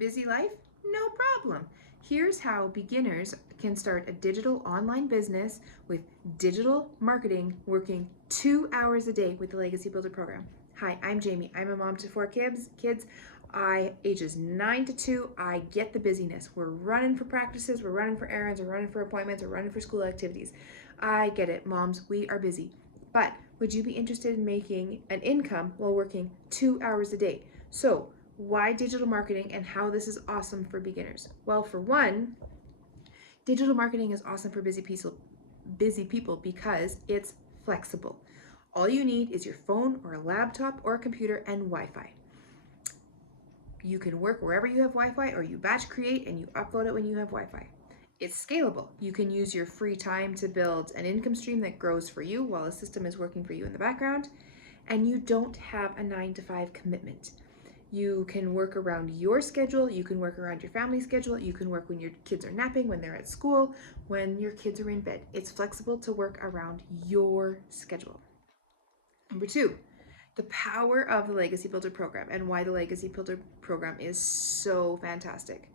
Busy life? No problem. Here's how beginners can start a digital online business with digital marketing working 2 hours a day with the Legacy Builder program. Hi, I'm Jamie. I'm a mom to 4 kids. Ages 9 to 2. I get the busyness. We're running for practices, we're running for errands, we're running for appointments, we're running for school activities. I get it, moms, we are busy. But would you be interested in making an income while working 2 hours a day? So, why digital marketing and how this is awesome for beginners? Well, for one, digital marketing is awesome for busy people because it's flexible. All you need is your phone or a laptop or a computer and Wi-Fi. You can work wherever you have Wi-Fi, or you batch create and you upload it when you have Wi-Fi. It's scalable. You can use your free time to build an income stream that grows for you while the system is working for you in the background, and you don't have a 9-to-5 commitment. You can work around your schedule, you can work around your family schedule, you can work when your kids are napping, when they're at school, when your kids are in bed. It's flexible to work around your schedule. Number 2, the power of the Legacy Builder program and why the Legacy Builder program is so fantastic.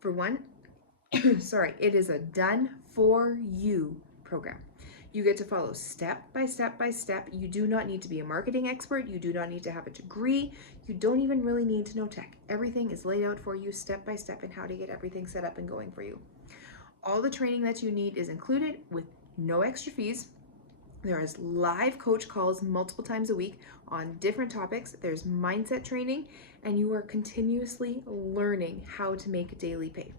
For one, it is a done for you program. You get to follow step by step by step. You do not need to be a marketing expert. You do not need to have a degree. You don't even really need to know tech. Everything is laid out for you step by step in how to get everything set up and going for you. All the training that you need is included with no extra fees. There is live coach calls multiple times a week on different topics. There's mindset training, and you are continuously learning how to make daily pay.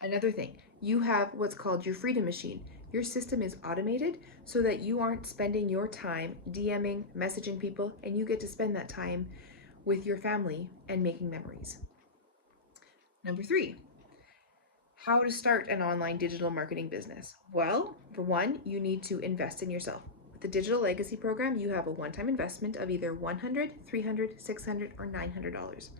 Another thing, you have what's called your freedom machine. Your system is automated so that you aren't spending your time DMing, messaging people, and you get to spend that time with your family and making memories. Number 3, how to start an online digital marketing business. Well, for one, you need to invest in yourself. With the Digital Legacy program, you have a one-time investment of either $100, $300, $600, or $900.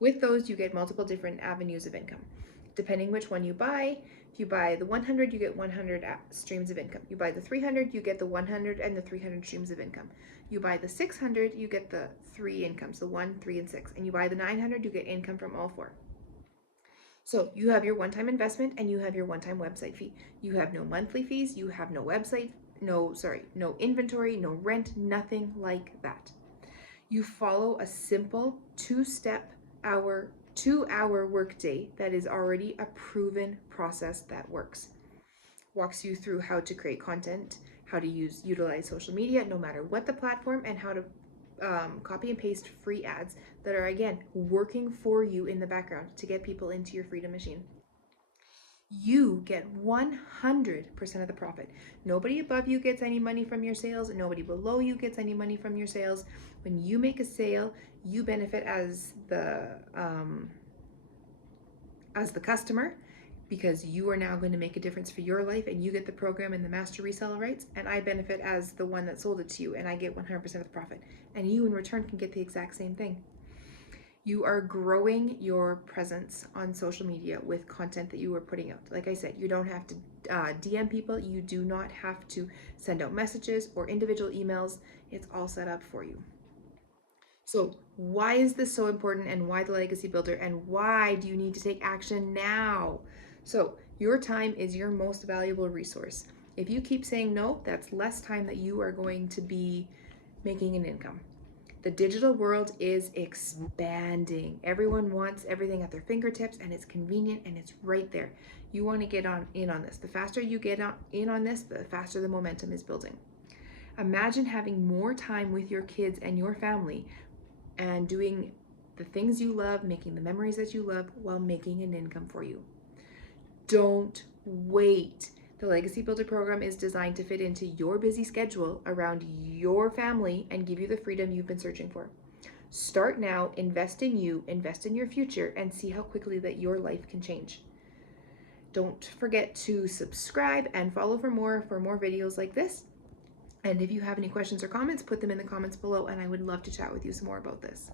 With those, you get multiple different avenues of income. Depending which one you buy, if you buy the 100, you get 100 streams of income. You buy the 300, you get the 100 and the 300 streams of income. You buy the 600, you get the 3 incomes, the 1, 3, and 6. And you buy the 900, you get income from all 4. So you have your one-time investment and you have your one-time website fee. You have no monthly fees, you have no website, no inventory, no rent, nothing like that. You follow a simple 2-hour workday that is already a proven process that works. Walks you through how to create content, how to utilize social media, no matter what the platform, and how to copy and paste free ads that are, again, working for you in the background to get people into your freedom machine. You get 100% of the profit. Nobody above you gets any money from your sales, and nobody below you gets any money from your sales. When you make a sale, you benefit as the customer, because you are now going to make a difference for your life, and you get the program and the master reseller rights, and I benefit as the one that sold it to you, and I get 100% of the profit, and you in return can get the exact same thing. You are growing your presence on social media with content that you are putting out. Like I said, you don't have to DM people. You do not have to send out messages or individual emails. It's all set up for you. So why is this so important, and why the Legacy Builder, and why do you need to take action now? So your time is your most valuable resource. If you keep saying no, that's less time that you are going to be making an income. The digital world is expanding. Everyone wants everything at their fingertips, and it's convenient, and it's right there. You want to get in on this. The faster you get in on this, the faster the momentum is building. Imagine having more time with your kids and your family and doing the things you love, making the memories that you love while making an income for you. Don't wait. The Legacy Builder program is designed to fit into your busy schedule around your family and give you the freedom you've been searching for. Start now, invest in you, invest in your future, and see how quickly that your life can change. Don't forget to subscribe and follow for more videos like this. And if you have any questions or comments, put them in the comments below, and I would love to chat with you some more about this.